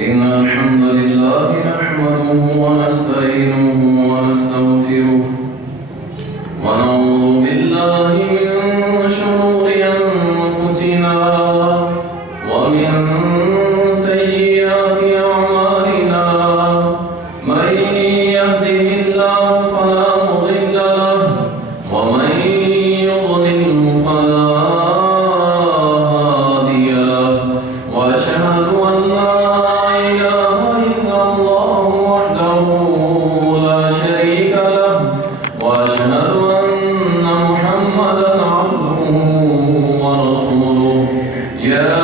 إن الحمد لله نحمده ونستعينه ونستغفره ونعوذ بالله من شرور أنفسنا ومن سيئات أعمالنا من يهده الله فلا مضل له ومن يضلل فلا هادي له وأشهد أن لا إله إلا الله وحده لا شريك له وأشهد أن محمدا عبده ورسوله يا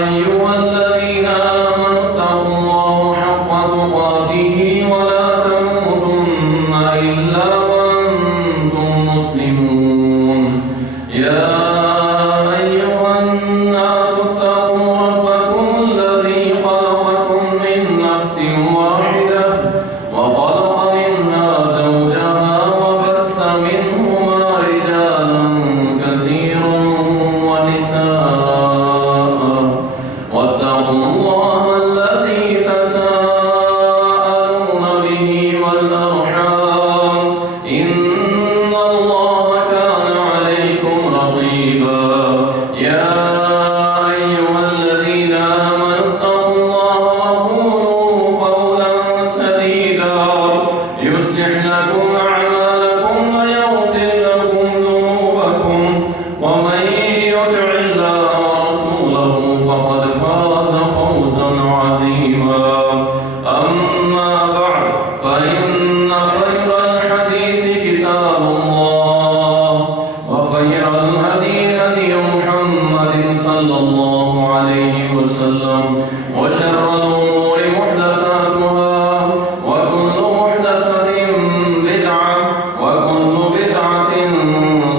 أيها الذين آمنوا اتقوا الله حق تقاته ولا تموتن إلا وأنتم مسلمون يا أيها الناس اتقوا ربكم الذي خلقكم من نفس واحدة وخلق منها زوجها وبث منهما رجالا كثيرا ونساء واتقوا الله الذي تساءلون به والأرحام إن الله كان عليكم رقيبا يا أيها الذين آمنوا اتقوا الله وقولوا قولا سديدا يصلح لكم أعمالكم ويغفر لكم ذنوبكم ومن يطع الله ورسوله فقد فاز فوزا عظيما أما بعد فإن خير الحديث كتاب الله وخير الهدي هدي محمد صلى الله عليه وسلم وشر الأمور محدثاتها وكل محدثة بدعة وكل بدعة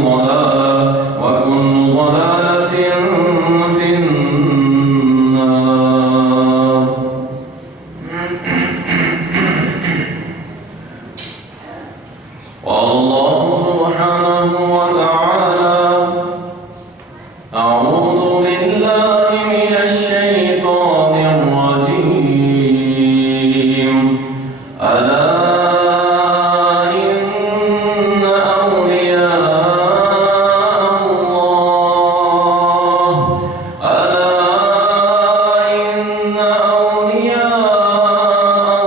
ضلالة وكل ضلالة في النار. قال الله سبحانه وتعالى أعوذ بالله من الشيطان الرجيم ألا إن أولياء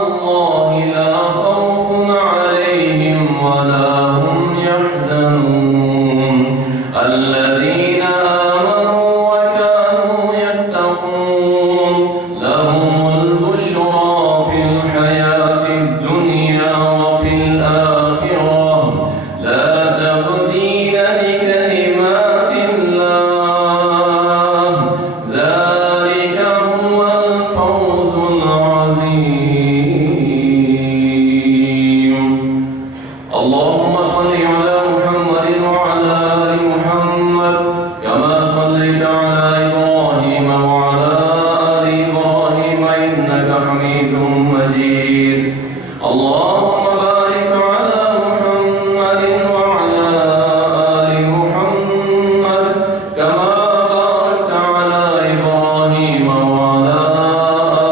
الله لا خوف عليهم ولا هم يحزنون الذين آمنوا وكانوا يتقون لهم البشرى في الحياة الدنيا وفي الآخرة لا تبديل لكلمات الله ذلك هو الفوز العظيم. اللهم صل على محمد وعلى آل محمد كما صليت على إبراهيم وعلى آل إبراهيم إنك حميد مجيد. اللهم بارك على محمد وعلى آل محمد كما باركت على إبراهيم وعلى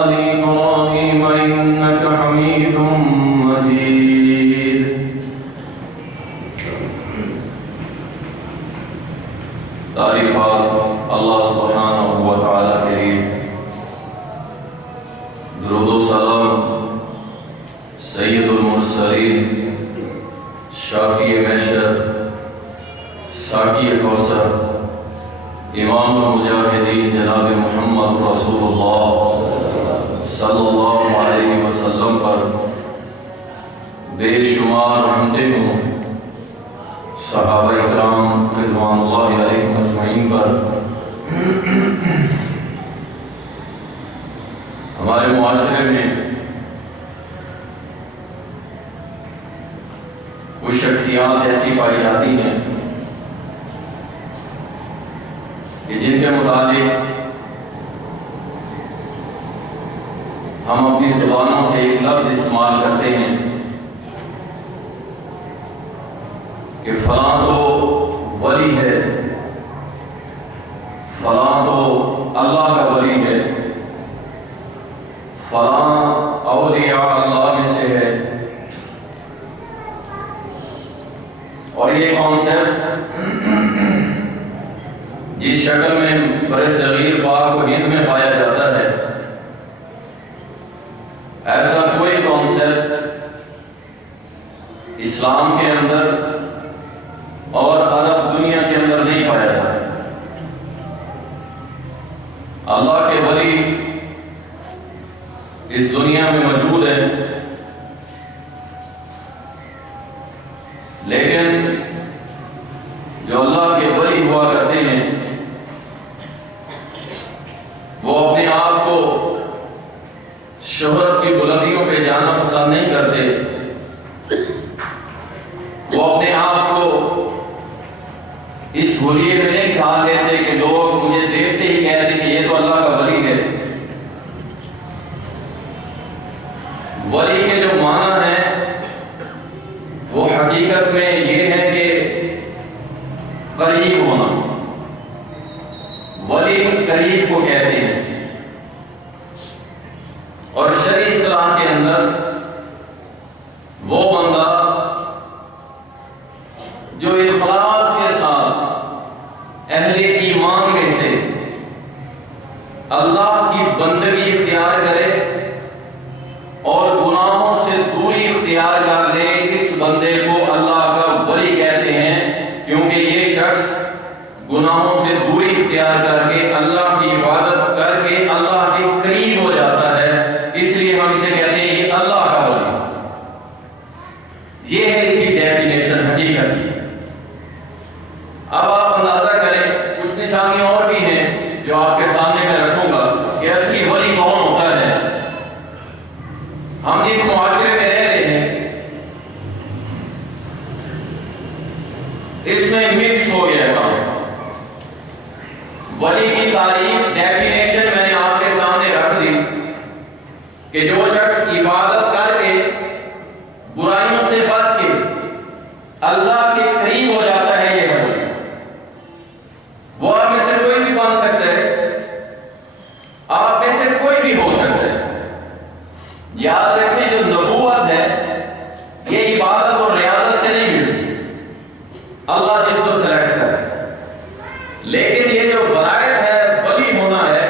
آل إبراهيم إنك حميد مجيد. تعریفات اللہ سبحانہ و تعالیٰ کے لیے، درود و سلام سید المرسلین شافی محشر ساقی کوثر امام المجاہدین جناب محمد رسول اللہ صلی اللہ علیہ وسلم پر بے شمار حمدیں ہوں، صحابہ اکرام رضوان اللہ علیہم اجمعین پر، ہمارے معاشرے میں کچھ شخصیات ایسی پائی جاتی ہیں کہ جن کے متعلق ہم اپنی زبانوں سے ایک لفظ استعمال کرتے ہیں کہ فلاں تو ولی ہے، فلاں تو اللہ کا ولی ہے، فلاں اولیاء اللہ میں سے ہے. اور یہ کانسیپٹ جس شکل میں برِ صغیر پاک و ہند میں پایا جاتا ہے، ایسا کوئی کانسیپٹ اسلام کے اندر اور عرب دنیا کے اندر نہیں پایا جاتا. اللہ کے ولی اس دنیا میں موجود ہیں، لیکن جو اللہ کے ولی ہوا کرتے ہیں وہ اپنے آپ کو شہرت کی بلندیوں پہ جانا پسند نہیں کرتے. وہ اپنے آپ کو اس حلیے میں نہیں ڈھال لیتے کہ لوگ مجھے دیکھتے ہی کہہ دیں کہ یہ تو اللہ کا ولی ہے. ولی کے جو معنی ہیں وہ حقیقت میں یہ ہے کہ قریب ہونا. ولی قریب کو کہتے ہیں، اور شرعی اصطلاح کے اندر وہ بندہ جو اخلاص کے ساتھ اہل ایمان میں سے اللہ کی بندگی اختیار کرے اور گناہوں سے دوری اختیار کر لے، اس بندے کو اللہ کا ولی کہتے ہیں، کیونکہ یہ شخص گناہوں سے دوری اختیار کر کے اللہ کی عبادت کر کے اللہ کے قریب ہو جاتا ہے. اس لیے ہم اسے کہتے ہیں یہ اللہ کا ولی. یہ ہے اس کی ڈیفینیشن حقیقت. اب آپ اندازہ کریں، کچھ نشانیاں اور بھی ہیں جو آپ کے سامنے میں رکھوں گا کہ اصلی ولی کون ہوتا ہے. ہم جس معاشرے میں رہ رہے ہیں اس میں مکس ہو گیا کام. ولی کی تعریف ڈیفینیشن میں نے آپ کے سامنے رکھ دی کہ جو شخص عبادت کر کے برائیوں سے بچ کے اللہ کے قریب ہو جاتا ہے یہ ولی. وہ آپ میں سے کوئی بھی بن سکتا ہے، آپ میں سے کوئی بھی ہو سکتا ہے. یاد رکھیں جو نبوت ہے یہ عبادت اور ریاضت سے نہیں ملتی، اللہ جس کو سلیکٹ کرے. لیکن یہ جو ولایت ہے، ولی ہونا ہے،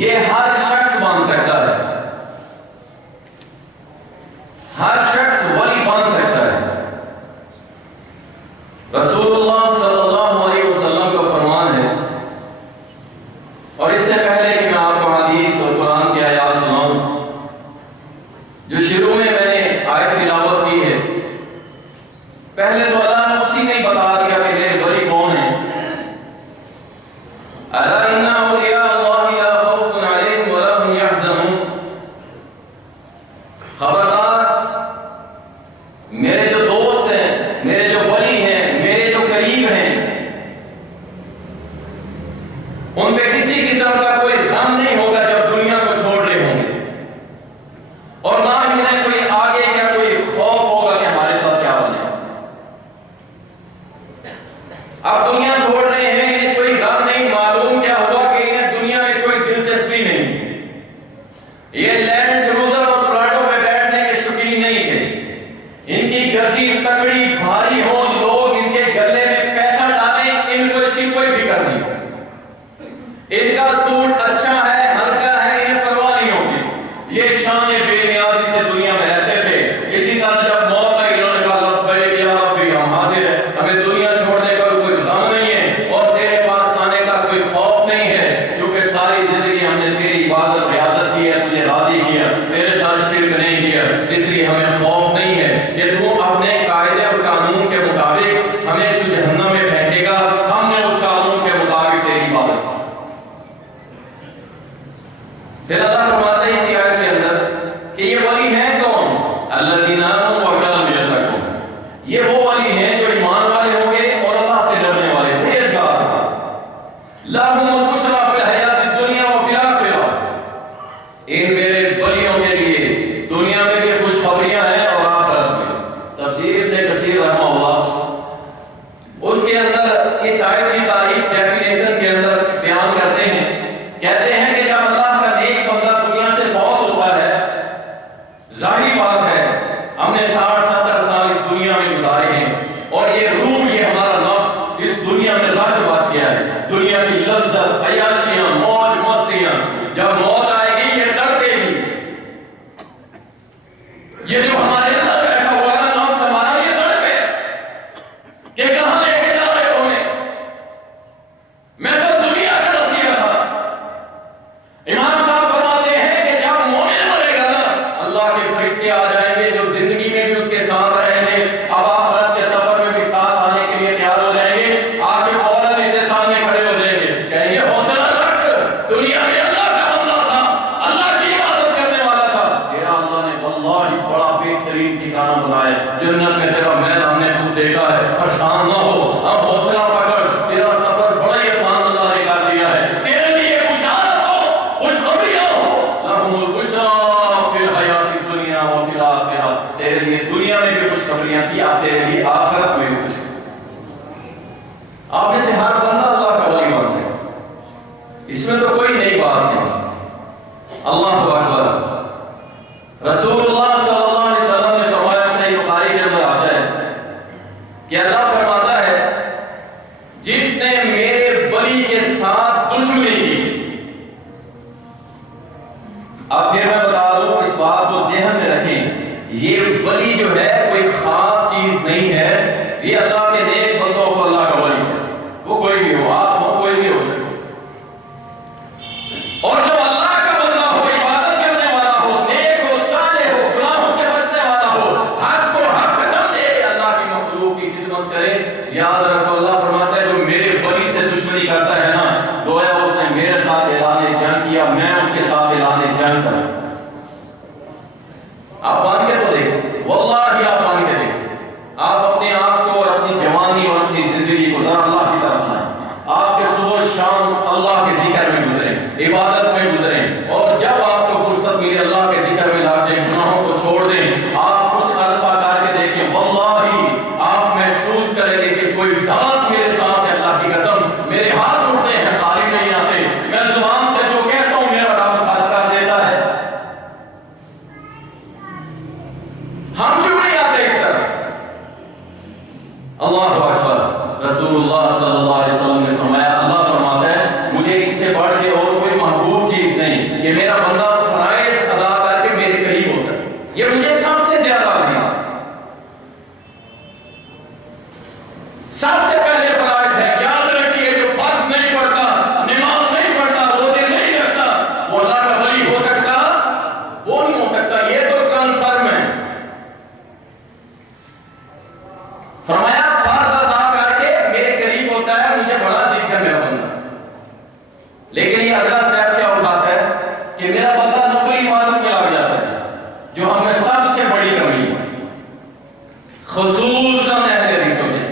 یہ ہر شخص بن سکتا ہے. ہر شخص ولی بن سکتا ہے. رسول اللہ صلی اللہ علیہ وسلم کا فرمان ہے، اور اس سے پہلے کہ میں آپ کو حدیث اور قرآن کی آیات سناؤں، جو شروع میں نے آیت تلاوت کی ہے، پہلے تو اللہ نے اسی نے بتا دیا کہ میرے ولی کون ہیں. الا ان اولیاء اللہ لا خوف علیہم ولا هم يحزنون. خبردار، میرے جو دوست ہیں، میرے جو ولی ہیں، میرے جو قریب ہیں، ان پہ کسی قسم کا کوئی غم نہیں ہوگا جب دنیا کو چھوڑ رہے ہوں گے، اور نہ ہی انہیں کوئی آگے کا کوئی خوف ہوگا کہ ہمارے ساتھ کیا بنے. اب دنیا چھوڑ رہے ہیں، انہیں کوئی غم نہیں. معلوم کیا ہوا کہ انہیں دنیا میں کوئی دلچسپی نہیں تھی. یہ لینڈ کروزر اور پراڈو میں بیٹھنے کے شوقین نہیں تھے. ان کی گردی تکڑی بھاری ہو، لوگ ان کے گلے میں پیسہ ڈالیں، ان کو اس کی کوئی فکر نہیں. ان کا سوٹ اچھا ہے، ہلکا ہے، انہیں پرواہ نہیں ہوتی. یہ شان بے نیازی سے دنیا میں رہتے تھے. اسی طرح جب موت آئی انہوں نے کہا لبیک یا ربی، ہم حاضر ہیں، ہمیں دنیا چھوڑنے کا کوئی غم نہیں ہے اور تیرے پاس آنے کا کوئی خوف نہیں ہے، کیونکہ ساری زندگی ہم نے تیری عبادت ریاضت کی ہے، تجھے راضی کیا، تیرے ساتھ شرک نہیں کیا، اس لیے ہمیں خوف نہیں ہے. یہ تو اپنے قاعدے اور قانون کے مطابق ہمیں تو جہنم میں پھینکے گا، ہم نے اس قانون کے مطابق تیری عبادت. پھر اللہ فرماتا ہے اسی آیت کے اندر کہ یہ ولی ہیں کون؟ الذین آمنوا وکانوا یتقون. یہ وہ ولی ہیں جو ایمان والے ہوں گے اور اللہ سے ڈرنے والے ہوں گے. لہم البشریٰ فی الحیاۃ الدنیا وفی الآخرہ. ان میرے ولیوں کے لیے دنیا میں بھی خوشخبریاں ہیں اور آخرت میں. تفسیر ابن کثیر رحمہ اللہ اس کے اندر اس آیت کی تعریف ڈیفینیشن کے اندر بیان کرتے ہیں. کہتے ہیں کہ جب اللہ کا نیک بندہ دنیا کی لذت، عیاشیاں، موج مستیاں، جب موت آئے گی یہ ڈرتے گی. یہ جو ہمارے اندر بیٹھا ہوا ہے نام سے ہمارا، یہ ڈر پہ کہ کہاں لے کے جا رہے ہو ہمیں. میں تو دنیا کا رسیہ تھا. امام صاحب فرماتے ہیں کہ جب مومن مرے گا نا، اللہ کے فرشتے آ جائیں گے جو زندگی میں بھی اس کے ساتھ رہیں گے، اب آخرت کے سفر میں بھی ساتھ آنے کے لیے تیار ہو جائیں گے. آ کے فوراً اس کے سامنے کھڑے ہو جائیں گے، کہیں گے حوصلہ رکھ، دنیا میں اللہ کا بندہ تھا، اللہ کی عبادت کرنے والا تھا، تیرا اللہ نے واللہ بڑا بہترین ٹھکانہ بنایا ہے، جنت میں تیرا محل ہم نے خود دیکھا ہے. پریشان نہ ہو، اب حوصلہ پکڑ، تیرا سفر بڑا ہی آسان اللہ نے کر دیا ہے. تیرے لیے بشارت ہو، خوشخبریاں ہو، لہم البشریٰ فی الحیاۃ الدنیا وفی الآخرہ. تیرے لیے دنیا میں بھی خوشخبریاں تھی، اب تیرے لیے آخرت میں بھی خوشخبریاں. آپ میں سے ہر بندہ اللہ کا ولی بن سکے، اس میں تو کوئی نئی بات نہیں. اللہ اکبر. رسول اللہ صلی اللہ علیہ وسلم نے فرمایا، صحیح بخاری کے اندر آتا ہے کہ اللہ فرماتا ہے جس نے میرے ولی کے ساتھ دشمنی کی. اب پھر میں بتا دوں، اس بات کو ذہن میں رکھیں، یہ ولی جو ہے کوئی خاص چیز نہیں ہے، یہ اللہ کے نیک بندوں کو اللہ کا ولی ہے. وہ کوئی بھی ہو، آپ ہو، کوئی بھی ہو سکے. اور جو اللہ کا بندہ ہو، عبادت کرنے والا ہو، نیک ہو، صالح ہو، گناہوں سے بچنے والا ہو، حق کو حق سمجھے، اللہ کی مخلوق کی خدمت کرے. یاد رکھو اللہ فرماتا ہے جو میرے ولی سے دشمنی کرتا ہے نا، گویا اس نے میرے ساتھ اعلان جنگ کیا، میں اس کے ساتھ اعلان جنگ کروں. آپ مان کے تو دیکھیں، واللہ آپ مان کے دیکھیں. آپ اپنے آپ کو اور اپنی جوانی اور اپنی زندگی کو ذرا اللہ کی طرف لائیں. آپ کے صبح شام اللہ کے ذکر میں گزریں، عبادت میں گزریں، اور جب آپ کو فرصت ملے اللہ کے ذکر میں لا دیں، گناہوں کو چھوڑ دیں. آپ کچھ عرصہ کر کے دیکھیں، واللہ آپ محسوس کریں گے کہ کوئی ذات میرے ساتھ ہے. اللہ کی قسم میرے ہاتھ اٹھتے ہیں، خالی نہیں آتے. میں زبان سے جو کہتا ہوں میرا رب سچ کر دیتا ہے. ہم کیوں نہیں آتے اس طرح؟ اللہ اکبر. رسول اللہ صلی اللہ علیہ وسلم نے فرمایا، اللہ فرماتا ہے مجھے اس سے بڑھ کے اور کوئی محبوب چیز نہیں کہ میرا بندہ فرائض ادا کر کے میرے قریب ہوتا ہے. یہ مجھے سب سے زیادہ ہے. سب سے پہلے فرائض ہے. یاد رکھیے جو فرض نہیں پڑھتا، نماز نہیں پڑھتا، روزے نہیں رکھتا، وہ اللہ کا ولی ہو سکتا؟ وہ نہیں ہو سکتا. یہ تو کنفرم ہے. فرمایا فرض ادا کر کے میرے قریب ہوتا ہے، مجھے بڑا عزیز ہے میرا بندہ. لیکن یہ اگلا سٹیپ کیا اٹھاتا ہے کہ میرا بندہ نفلی عبادت میں لگ جاتا ہے، جو ہم میں سب سے بڑی کمی ہے، خصوصاً اہل حدیث میں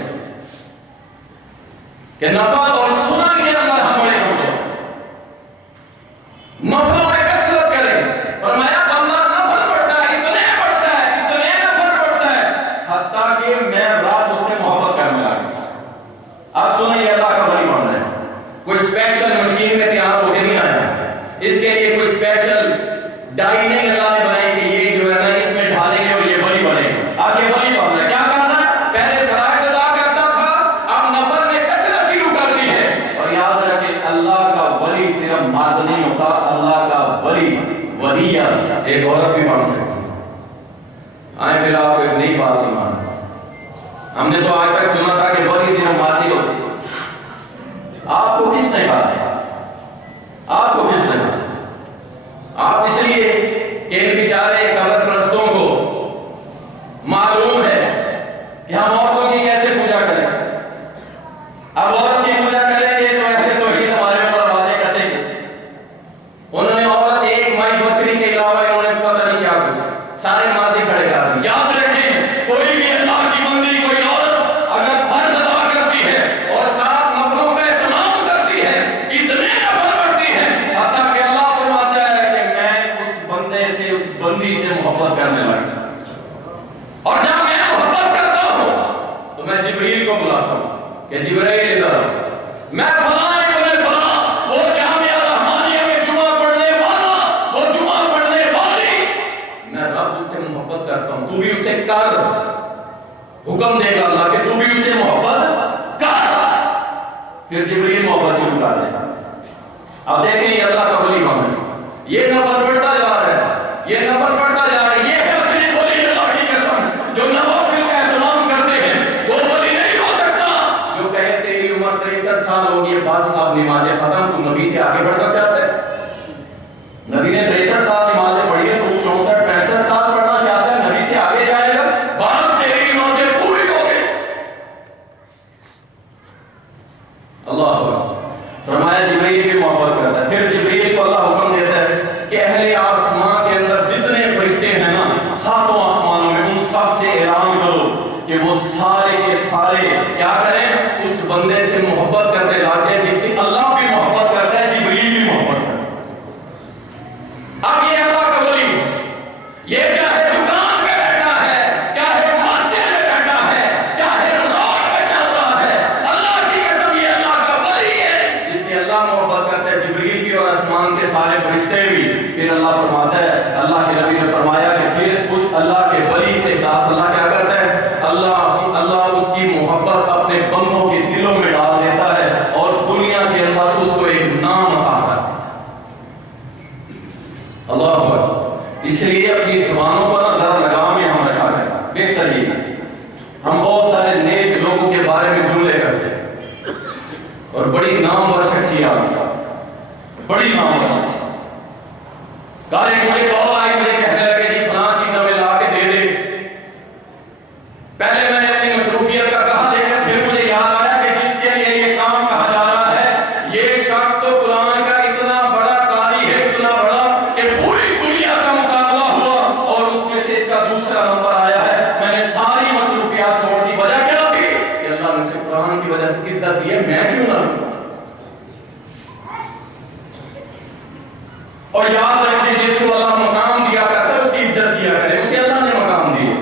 کہ نفل اور سنن کے اندر ہم بڑے کمزور ہیں. نفلوں میں کثرت کریں. فرمایا بندہ نفل پڑھتا ہے، اتنے پڑھتا ہے، اتنے نفل پڑھتا ہے، حتیٰ کہ میں رب اس سے محبت کرنے لگا. اب سنیں، یہ اللہ کا ولی بن رہا ہے. کوئی اسپیشل مشین میں تیار ہو کے نہیں آیا، اس کے لیے کوئی اسپیشل ڈائی نہیں اللہ نے بنائی کہ یہ جو ہے نا اس میں ڈالیں گے اور یہ ولی بنے گا. اب یہ ولی بن رہا ہے. کیا کرنا ہے؟ پہلے فرائض ادا کرتا تھا، اب نفل میں کثرت شروع کر دی ہے. اور یاد رکھیں اللہ کا ولی صرف مرد نہیں ہوتا، اللہ کا ولی ولیہ ایک عورت بھی بن سکتی ہے. آئیں پھر آپ کو ایک نئی بات سنا. ہم نے تو آج تک سنا تھا کہ ولی صرف مرد ہی ہوتے. آپ کو کس نے کہا ہے؟ آپ کو کس نے کہا؟ آپ اس لیے کہ ان بیچارے قبر پرستوں کو معلوم ہے کہ ہم عورتوں کی کیسے پوجا کریں. اب عورت کی پوجا کریں گے تو اہل توحید ہمارے اوپر آوازیں کسیں گے. انہوں نے عورت ایک مائی بصری کے علاوہ انہوں نے پتہ نہیں کیا کچھ سارے مادی کھڑے کر دیں. یاد رکھیں کوئی بھی اللہ کی بندی، کوئی عورت اگر فرض ادا کرتی ہے اور ساتھ نفلوں کا اہتمام کرتی ہے، اتنے نفل پڑھتی ہے، حتیٰ کہ اللہ فرماتا ہے کہ میں اس بندے سے، اس بندی سے محبت کرنے لگا. اور جب میں محبت کرتا ہوں تو میں جبریل کو بلاتا ہوں کہ جبریل ادھر آؤ. میں فلاں ابن فلاں، وہ جامعہ رحمانیہ میں جمعہ پڑھنے والا، وہ جمعہ پڑھنے والی، میں رب اس سے محبت کرتا ہوں، تو بھی اسے کر. حکم دے گا اللہ کہ تو بھی اسے محبت کر. پھر جبریل محبت محبت شروع کر دیں. اب دیکھیں یہ اللہ کا ولی بن ہے, یہ نفر بڑھتا جا رہا ہے, یہ نفر بڑھتا جا رہا ہے. یہ ہے اصلی ولی اللہ کی قسم, جو نوافل کا اہتمام کرتے ہیں. وہ ولی نہیں ہو سکتا جو کہے تیری عمر 63 سال ہوگی بس اب نمازیں ختم, تو نبی سے آگے بڑھنا چاہتا ہے. نبی نے 63 سال نمازیں پڑھی ہے, تو 64-65 سال پڑھنا چاہتا ہے, نبی سے آگے جائے گا, بس تیری نمازیں پوری ہو گئی. اللہ اکبر. فرمایا جبرائیل کی محبت کرتا ہے. پھر جبرائیل کو اللہ حکم دیتا ہے کہ اہل آسمان کے اندر جتنے فرشتے ہیں نا, 7 آسمانوں میں, ان سب سے اعلان کرو کہ وہ سارے کے سارے کیا کریں, اس بندے سے محبت کرنے لگے جس سے اللہ بھی محبت کرتا ہے, جبرائیل بھی محبت کرتا ہے. اب یہ اللہ کا ولی, یہ چاہے دکان پہ بیٹھا ہے, چاہے مسجد میں بیٹھا ہے, چاہے روڈ پہ چل رہا ہے, اللہ کی قسم یہ اللہ کا ولی ہے جس سے اللہ محبت کرتا ہے, جبرائیل بھی اور آسمان کے سارے فرشتے بھی. پھر اللہ فرماتا ہے, اللہ کے نبی نے فرمایا کہ پھر اس اللہ کے ولی کے ساتھ اللہ کیا کرتا ہے, اللہ اس کی محبت اپنے بندوں کے دلوں میں ڈال دیتا ہے اور دنیا کے اندر اس کو ایک نام عطا کر دیتا ہے. اللہ اکبر. اس لیے اپنی زبانوں کو نہ ذرا لگام میں ہم رکھا کریں. بہتر یہ ہم بہت سارے نیک لوگوں کے بارے میں جملے کرتے ہیں اور بڑی نامور شخصیات, بڑی نامور شخصیات. مجھے کال آئی, مجھے کہنے لگے جی فلاں چیز ہمیں لا کے دے دے. پہلے میں نے اپنی مصروفیت کا کہا, لیکن پھر مجھے یاد آیا کہ جس کے لیے یہ کام کہا جا رہا ہے, یہ شخص تو قرآن کا اتنا بڑا قاری ہے, اتنا بڑا کہ پوری دنیا کا مقابلہ ہوا اور اس میں سے اس کا دوسرا نمبر آیا ہے. میں نے ساری مصروفیات چھوڑ دی. وجہ کیا تھی کہ اللہ نے اسے قرآن کی وجہ سے عزت دی ہے, میں کیوں نہ لوں. اور یاد رکھیں, جس کو اللہ مقام دیا کرتا ہے اس کی عزت کیا کرے, اسے اللہ نے مقام دیا.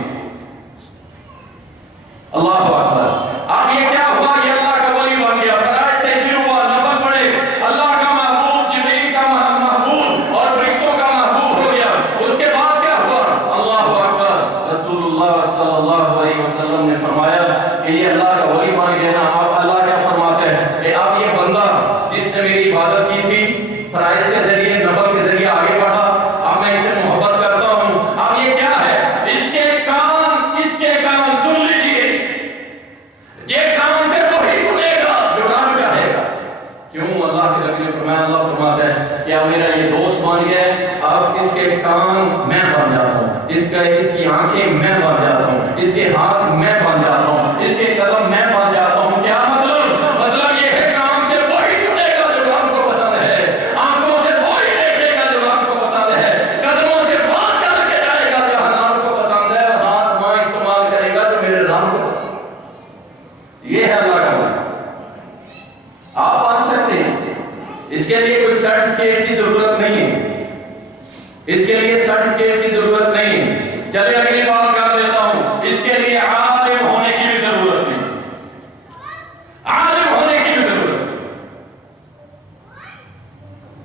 اللہ اکبر. اب یہ کیا ہوا, یہ اللہ کا ولی بن گیا. فرائض سے شروع ہوا, نفل پڑے, اللہ کا محبوب, جبرائیل کا محبوب اور فرشتوں کا محبوب ہو گیا. اس کے بعد کیا ہوا, اللہ اکبر. رسول اللہ صلی اللہ علیہ وسلم نے فرمایا کہ یہ اللہ کا ولی بن گیا نا. اب اللہ کیا فرماتے ہیں کہ اب یہ بندہ جس نے میری عبادت کی تھی, فرائض کے ذریعے, نفل کے ذریعے آگے بڑھا, اب میں اسے محبت کرتا ہوں. اب یہ کیا ہے, اس کے کام سن لیجئے. یہ کام سے وہی سنے گا جو رب چاہے گا. کیوں, اللہ کے نبی نے فرمایا, اللہ فرماتا ہے کہ اب میرا یہ دوست بن گیا, اب اس کے کان میں بن جاتا ہوں, اس کی آنکھیں میں بن جاتا ہوں, اس کے ہاتھ میں بن جاتا ہوں, اس کے قدم میں بن جاتا ہوں. کیا مطلب یہ ہے, کام سے وہی سنے گا جو رب کو پسند ہے, آنکھوں سے وہی دیکھے گا جو رب کو پسند ہے, قدموں سے بات چل کے جائے گا جو رب کو پسند ہے, اور ہاتھ ماں استعمال کرے گا جو میرے رب کو پسند ہے. یہ ہے اللہ کا ولی. آپ بن سکتے ہیں, اس کے لیے کوئی سرٹیفکیٹ کی ضرورت نہیں ہے, اس کے لیے سرٹیفکیٹ کی ضرورت نہیں ہے. چلے اگلی بات کر دیتا ہوں, اس کے لیے عالم ہونے کی بھی ضرورت نہیں, عالم ہونے کی بھی ضرورت نہیں.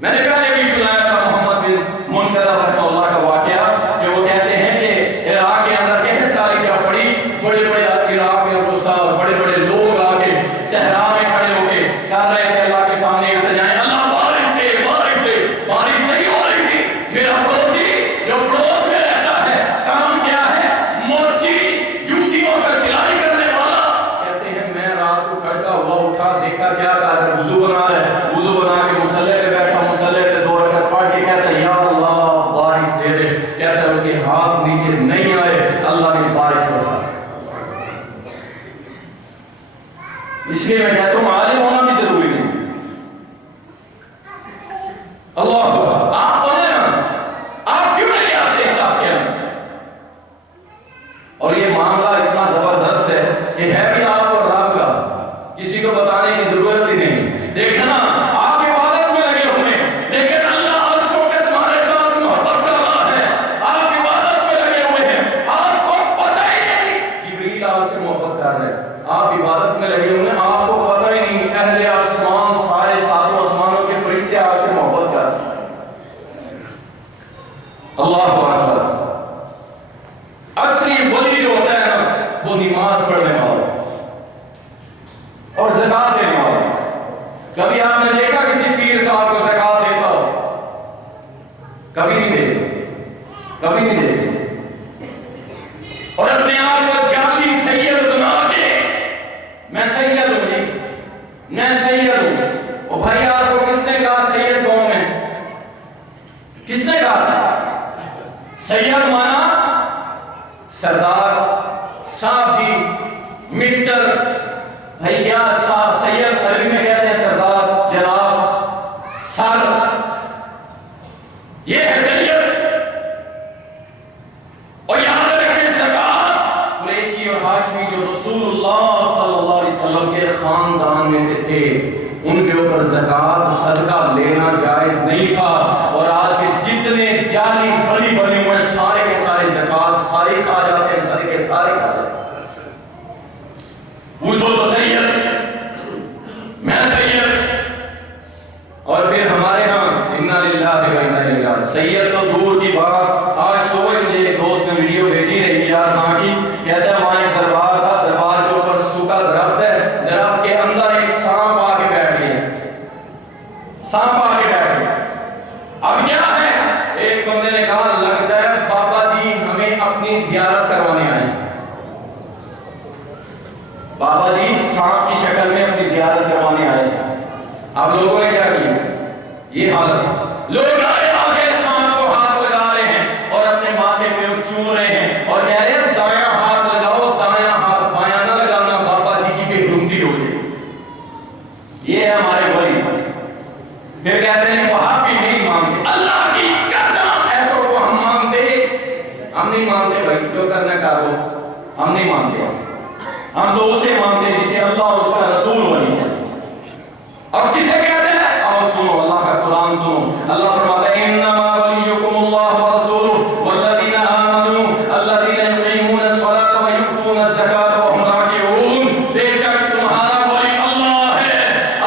میں نے پہلے بھی سنایا تھا محمد بن منقدر رحمہ اللہ کا واقعہ, کہ وہ کہتے ہیں کہ عراق کے اندر بہت ساری جب پڑی, بڑے بڑے عراق کے روسا اور بڑے بڑے لوگ آ کے صحرا میں کھڑے ہو کے کہہ رہے تھے اللہ کے سامنے التجائیں, اللہ بارش دے, بارش دے. بارش نہیں ہو رہی تھی. میرا پڑوسی جو پڑوس میں رہتا ہے, کام کیا ہے, مورچی, جوتیوں کا سلائی کرنے والا, کہتے ہیں میں رات کو کھڑکا ہوا اٹھا, دیکھا کیا کر رہا ہے, وضو بنا رہا ہے, وضو بنا کے مصلی پہ بیٹھا, مصلی پہ 2 رکعت پڑھ کے کہتا ہے یا اللہ بارش دے دے. کہتا ہے اس کے ہاتھ نیچے نہیں آئے, اللہ نے بارش برسا. اس لیے میں کہتا ہوں عالم ہونا بھی ضروری نہیں. اللہ اکبر. آپ بولے نا, آپ کیوں نہیں آتے حساب کے اندر. اور یہ معاملہ اتنا زبردست ہے کہ ہے بھی آپ اور رب کا, کسی کو بتانے کی ضرورت ہی نہیں. دیکھنا, آپ عبادت میں لگے ہوئے ہیں, لیکن اللہ عرشوں کے تمہارے ساتھ محبت کر رہا ہے. آپ عبادت میں لگے ہوئے ہیں, آپ کو پتہ ہی نہیں. جبرائیل آپ سے محبت کر رہے ہیں, آپ عبادت میں لگے ہوئے ہیں, آپ کو پتہ ہی نہیں. اہل آسمان, سارے 7 آسمانوں کے فرشتے آپ سے محبت کر رہے ہیں. اللہ اکبر. اصلی ولی جو ہوتا ہے نا, وہ نماز پڑھنے والا اور زکات دینے والا. کبھی آپ آپ نے دیکھا کسی پیر صاحب کو زکات دیتا ہو؟ کبھی نہیں دے، کبھی نہیں دے. اور اپنے آپ کو جعلی سید بنا کے میں سید ہوں جی، میں سید ہوں. او بھائی آپ کو کس نے کہا سید قوم ہے؟ کس نے کہا؟ سید مانا سردار، صاحب جی، مسٹر. بھائی کیا صاحب سید عربی میں کہتے ہیں سردار، جناب، سر، یہ ہے سید. اور یاد رکھیں زکات قریشی اور ہاشمی جو رسول اللہ صلی اللہ علیہ وسلم کے خاندان میں سے تھے ان کے اوپر زکات صدقہ لینا جائز نہیں تھا. اور آج کے جتنے جعلی بلی بنے ہوئے سارے کے سارے زکات سارے کھا جاتے ہیں، سارے کے سارے کھا جاتے ہیں. پوچھو تو سید، میں سید. اور پھر ہمارے ہاں انا للہ و انا الیہ راجعون. سید تو دور کی بات، آج صبح مجھے ایک دوست نے ویڈیو بھیجی رہی یار وہاں کی، کہتا ہے وہاں ایک دربار تھا، دربار کے اوپر سوکھا درخت ہے، درخت کے اندر ایک سانپ آ کے بیٹھ گیا، سانپ آ کے بیٹھ گیا. اب کیا ہے؟ ایک بندے نے کہا لگتا ہے بابا جی ہمیں اپنی زیارت کروانے آئے. بابا جی سانپ کی شکل میں اپنی زیارت کروانے آئے. اب لوگوں نے کیا کیا؟ یہ حالت ہے. لوگ آئے آگے سانپ کو ہاتھ لگا رہے ہیں اور اپنے ماتھے پہ چوم رہے ہیں اور کہہ رہے ہیں دایاں ہاتھ لگاؤ، دایاں ہاتھ بایاں نہ لگانا، بابا جی کی بے حرمتی ہو جائے. یہ ہے ہمارے ولی. پھر کہتے ہیں وہاں بھی نہیں مانتے، اللہ کی قسم ایسوں کو ہم مانتے، ہم نہیں مانتے. بھائی جو کرنا کر دو، ہم نہیں مانتے. ہم تو اسے مانتے جسے اللہ اور اس کا رسول ولی ہے. اب کسے کہتے ہیں؟ آؤ سنو اللہ کا قرآن سنو. اللہ فرماتا ہے انما ولیکم اللہ ورسولہ والذین آمنوا الذین یقیمون الصلاۃ ویؤتون الزکاۃ وهم راکعون. بے شک تمہارا ولی اللہ ہے،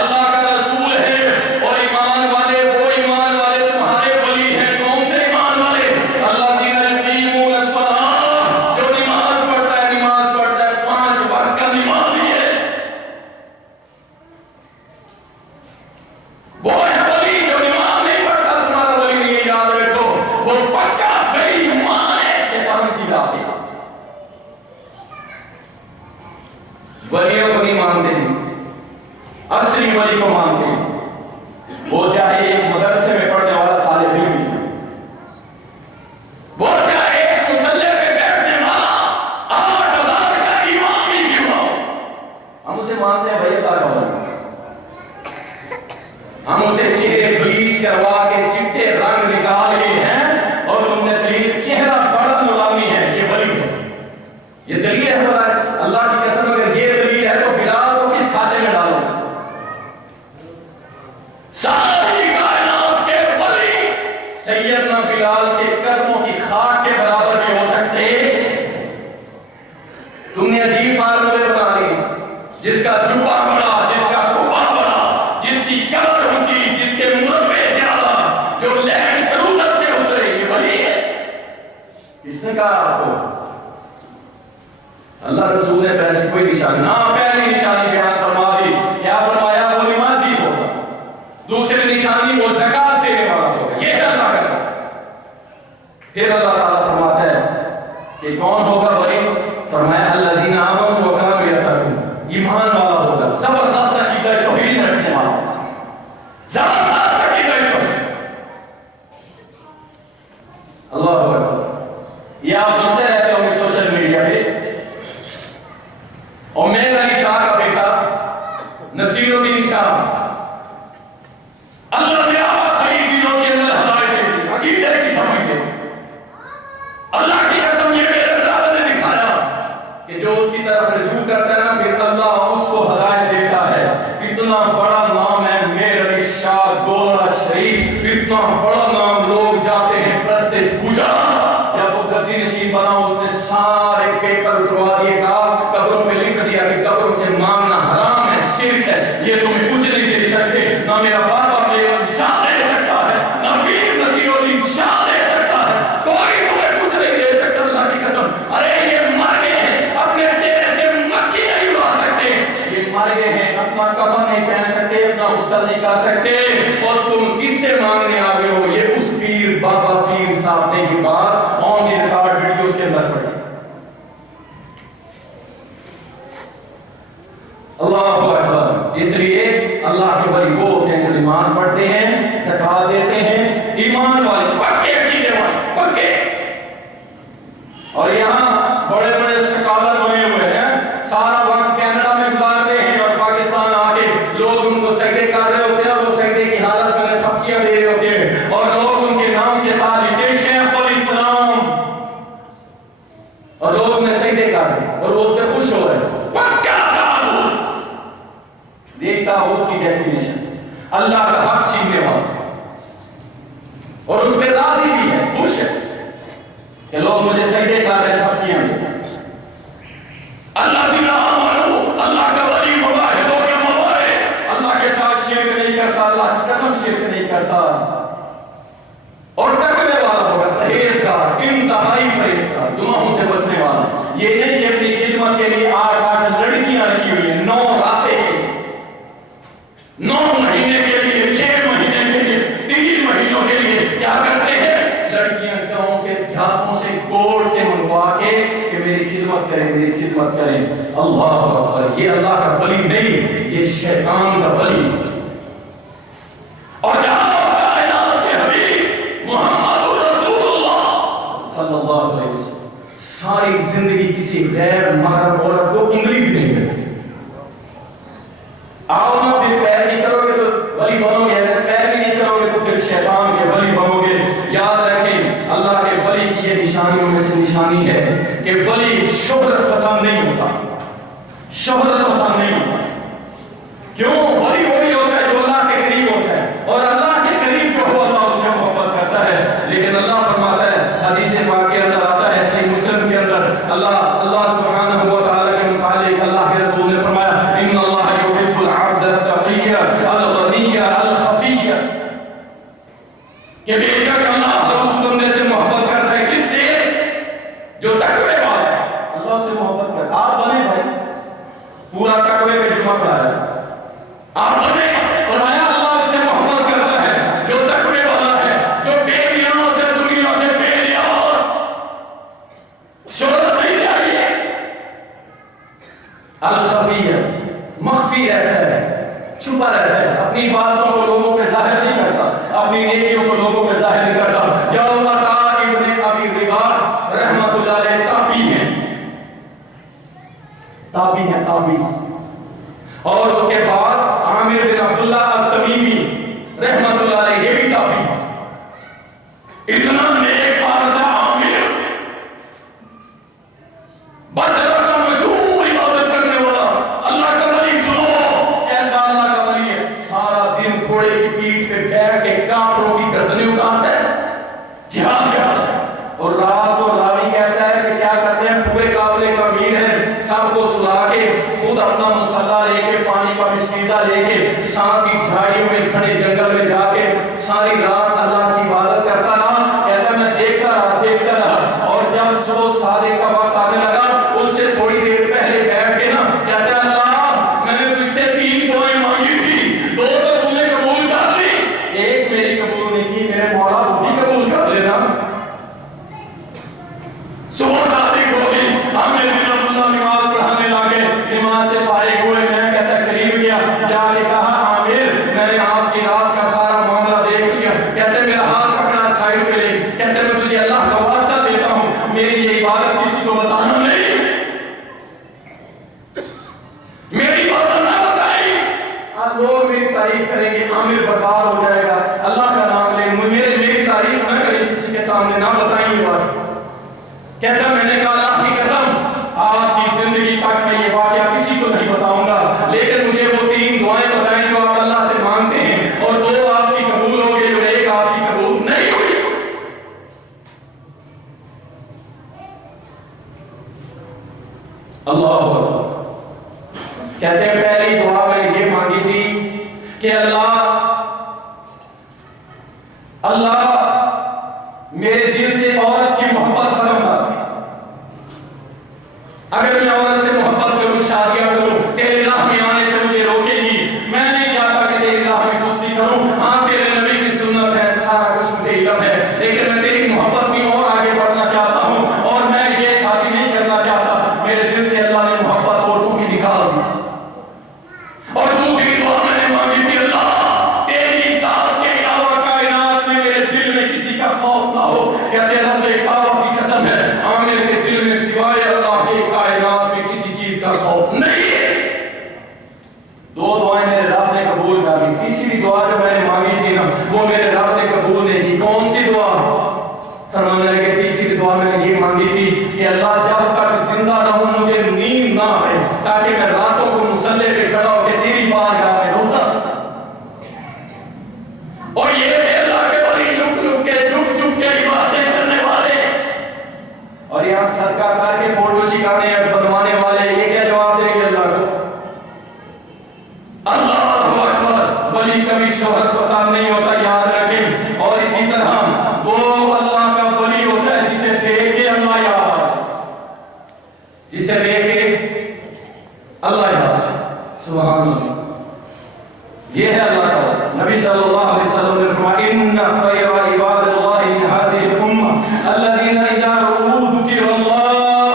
اللہ کا رسول ہے. اور ایمان والے وہ ایمان والے تمہارے ولی ہیں. کون سے ایمان والے؟ الذین یقیمون الصلاۃ، جو نماز پڑھتا ہے، نماز پڑھتا ہے، 5 وقت کا نمازی ہے. وہ ہے ولی جو نماز نہیں پڑھتا، تمہارا ولی نہیں ہے. یاد رکھو وہ پکا بے ایمان ہے شیطان کی راہ پہ. ولیوں کو نہیں مانتے جی، اصلی ولی کو مانتے ہیں. وہ چاہے ایک مدرسے میں پڑھنے والا طالب علم ہی ہے، وہ چاہے ایک مصلی پہ بیٹھنے والا 8,000 کا امام ہی کیوں ہو. ہم اسے مانتے ہیں بھائی اللہ کا ولی. ہم اسے چہرے بلیچ کروا کے چٹے رنگ نکال کے ہیں اور تم نے دلیل چہرہ بڑا نورانی ہے، یہ ولی ہے. یہ دلیل ہے بلا اللہ کی قسم. اگر یہ دلیل ہے تو بلال کو کس کھاتے میں ڈالو؟ ساری کائنات کے ولی سیدنا بلال کے قدموں کی خاک کے برابر بھی ہو سکتے. تم نے عجیب فارمولے بنا لیے، جس کا جبہ بڑا، جس کا کبا بڑا، جس کی قبر اونچی، جس کے مربع زیادہ، جو لینڈ کروزر سے اترے، یہ ولی ہے. کس نے کہا آپ کو؟ اللہ رسول نے تو ایسی کوئی نشانی. ہاں پہلی نشانی بیان فرما دی، کیا فرمایا؟ وہ نمازی ہوگا. دوسری نشانی وہ زکات دینے والا ہوگا. یہ ہے اللہ کا. پھر اللہ تعالیٰ فرماتا ہے کہ کون ہوگا ولی؟ فرمایا الذین آمنوا وکانوا یتقون. ایمان والا ہوگا، زبردست عقیدہ توحید رکھنے والا، زبردست عقیدہ توحید. اللہ اکبر. یہ آپ سنتے رہتے ہوں گے سوشل میڈیا پہ. امید علی شاہ کا بیٹا نصیر الدین شاہ، اللہ نے آخری دنوں کے اندر ہدایت دی، عقیدے کی سمجھ دے. اللہ کی قسم یہ میرے رب نے دکھایا کہ جو اس کی طرف رجوع کرتا ہے نا، پھر اللہ اس کو ہدایت دیتا ہے. اتنا بڑا نام ہے میر علی شاہ گولڑا شریف، اتنا بڑا نام. لوگ جاتے ہیں پرستش پوجا. جب وہ گدی نشین بنا اس نے سارے پیپر اتروا دیے، کہا قبروں میں لکھ دیا کہ قبروں سے مانگنا حرام ہے، شرک ہے، یہ تمہیں کچھ نہیں دے سکتے. نہ میرا بابا میرا شاہ دے سکتا ہے، نہ پیر نصیر الدین شاہ دے سکتا ہے، کوئی تمہیں کچھ نہیں دے سکتا. اللہ کی قسم. ارے یہ مر گئے ہیں، اپنے چہرے سے مکھی نہیں اڑا سکتے. یہ مر گئے ہیں، اپنا کفن نہیں پہن سکتے، اپنا غسل نہیں کر سکتے اور تم کس سے مانگنے آ گئے ہو؟ یہ اس پیر بابا پیر صاحب نے یہ بات آن دی ریکارڈ ویڈیوز کے اندر پڑھی. اللہ اکبر. اس لیے اللہ کے ولی وہ ہوتے ہیں جو نماز پڑھتے ہیں، زکات دیتے ہیں، ایمان والے، پکے عقیدے والے، پکے. اور یہاں بڑے بڑے سکالر بنے ہوئے ہیں، سارا وقت کینیڈا میں گزارتے ہیں اور پاکستان آ کے لوگ ان کو سجدے کر رہے ہوتے ہیں اور وہ سجدے کی حالت میں تھپکیاں دے رہے ہوتے ہیں اور لوگ ان کے نام کے ساتھ لکھتے ہیں شیخ الاسلام اور لوگ انہیں سجدے کر رہے ہیں اور وہ اس پہ خوش ہو رہے ہیں. پکا تاغوت. دیکھ تاغوت کی ڈیفینیشن اللہ کا حق چھیننے والا اور اس پہ راضی بھی ہے، خوش ہے کہ لوگ مجھے سجدے کر رہے ہیں تھپکیاں دے. اللہ دینا آمانو، اللہ کا ولی مواہدوں کے مواہد، اللہ کے ساتھ شرک نہیں کرتا، اللہ کی قسم شرک نہیں کرتا اور تقوی والا ہوگا، پرہیزگار، انتہائی پرہیزگار، گناہوں سے بچنے والا. یہ نہیں کہ اپنی خدمت کے لیے 8 لڑکیاں رکھی ہوئی ہیں، 9 راتیں کے لیے، 9 مہینے کے لیے، 6 مہینے کے لیے، 3 مہینوں کے لیے کیا کرتے ہیں؟ لڑکیاں گاؤں سے، دیہاتوں سے، گوڑ سے منگوا کے کہ میری خدمت کریں، میری خدمت کریں. اللہ اکبر. یہ اللہ کا ولی نہیں، یہ شیطان کا ولی. اور جہاں کائنات کے حبیب محمد رسول اللہ صلی اللہ علیہ وسلم ساری زندگی کسی غیر محرم عورت کو انگلی بھی نہیں کرتے. آؤ نا پھر پیر نہیں کرو گے تو ولی بنو گے، اگر پیر بھی نہیں کرو گے تو پھر شیطان کے ولی بنو گے. یاد رکھیں اللہ کے ولی کی یہ نشانیوں میں سے نشانی ہے کہ ولی شہرت پسند نہیں ہوتا، شہرت پسند نہیں ہوتا. کیوں؟ ولی وہی ہوتا ہے جو اللہ کے قریب ہوتا ہے اور اللہ کے قریب جو ہو اللہ اس سے محبت کرتا ہے. لیکن اللہ فرماتا ہے حدیث پاک کے اندر آتا ہے صحیح مسلم کے اندر اللہ سبحانہ و تعالی کے متعلق اللہ کے رسول نے فرمایا ان اللہ یحب العبد التقی الغنی الخفی، کہ بے شک اللہ اس بندے سے محبت کرتا ہے کس سے؟ جو تقوی والا ہے، اللہ سے محبت کرتا ہے. آپ بنے بھائی، پورا تقوی پہ جمع کرایا، آپ بنے. فرمایا اللہ سے محبت کرتا ہے جو تقوی والا ہے، جو بے نیاز ہے، دنیا سے بے نیاز، شہرت نہیں چاہیے. الخفیہ، مخفی رہتا ہے، چھپا رہتا ہے، اپنی باتوں کو لوگوں پہ ظاہر نہیں کرتا، اپنی نیکیوں کو لوگوں پہ ظاہر نہیں کرتا. جو عطا ابن ابی رباح رحمت اللہ علیہ تابعی ہیں، تابعی ہیں، تابعی. اور اس کے بعد عامر بن عبداللہ التمیمی رحمت اللہ علیہ یہ بھی تابعی. اتنا نیک بادشاہ عامر، بصرہ کا مشہور عبادت کرنے والا اللہ کا ولی. سنو ایسا اللہ کا ولی ہے، سارا دن گھوڑے کی پیٹھ پہ بیٹھ کے کافروں کی گردنیں اتارتا ہے، جہاد کرتا ہے. اور رات کو راوی کہتا ہے کہ کیا کرتے ہیں، پورے قافلے کا امیر ہے، سب کو سلا کے خود اپنا مسلح لے کے، پانی کا مشکیزہ لے کے، ساتھ ہی جھاڑیوں میں گھنے جنگل میں جا کے ساری رات اللہ کی عبادت کرتا رہا. کہتا ہے میں دیکھتا رہا اور جب صبح صادق کا وقت آنے لگا اس سے تھوڑی دیر پہلے بیٹھ کے نا کہتا ہے اللہ میں نے تجھ سے 3 دعائیں مانگی تھی، 2 تو تم نے قبول کر لی، 1 میری قبول نہیں کی، میرے مولا وہ بھی قبول کر لینا. صبح صادق ہو گئی، عامر بن عبداللہ نماز پڑھانے لگے، نماز سے فارغ ہوئے، میں کہتا قریب گیا، جا کے کہا عامر میں نے آپ کی رات کا سارا معاملہ دیکھ لیا. کہتے میرا ہاتھ پکڑا سائڈ پہ لے، کہتے میں تجھے اللہ کا واسطہ دیتا ہوں میری یہ عبادت کسی کو بتانا نہیں، میری عبادت نہ بتائی. لوگ میری تعریف کریں گے، عامر برباد ہو جائے گا. اللہ کا نام لیں، میری تعریف نہ کریں کسی کے سامنے، نہ بتائیں یہ بات. کہتا میں نے کہا اللہ کی قسم آج کی زندگی تک میں یہ واقعہ کسی کو نہیں بتاؤں گا، لیکن مجھے وہ 3 دعائیں بتائیں جو آپ اللہ سے مانگتے ہیں اور 2 آپ کی قبول ہو گئی اور 1 آپ کی قبول نہیں ہوئی. اللہ اکبر. کہتے ہیں پہلی دعا میں نے یہ مانگی تھی کہ اللہ میرے دل سے عورت کی محبت ختم کر. اگر میں عورت سے محبت کروں، شادیاں کروں، تیرے راہ میں آنے سے مجھے روکے گی. میں نہیں چاہتا کہ تیرے راہ میں چکانے بنوانے والے یہ کیا جواب دیں گے اللہ کو؟ اللہ اکبر، ولی کبھی شہرت پسند نہیں ہوتا، یاد رکھیں۔ اور اسی طرح وہ اللہ کا ولی ہوتا ہے جسے دیکھ کے اللہ یاد آئے، جسے دیکھ کے اللہ یاد آئے۔ سبحان اللہ، یہ ہے اللہ کا۔ نبی صلی اللہ علیہ وسلم نے فرمایا ان خیر عباد اللہ من هذه الامه الذين اذا ذكر اللہ،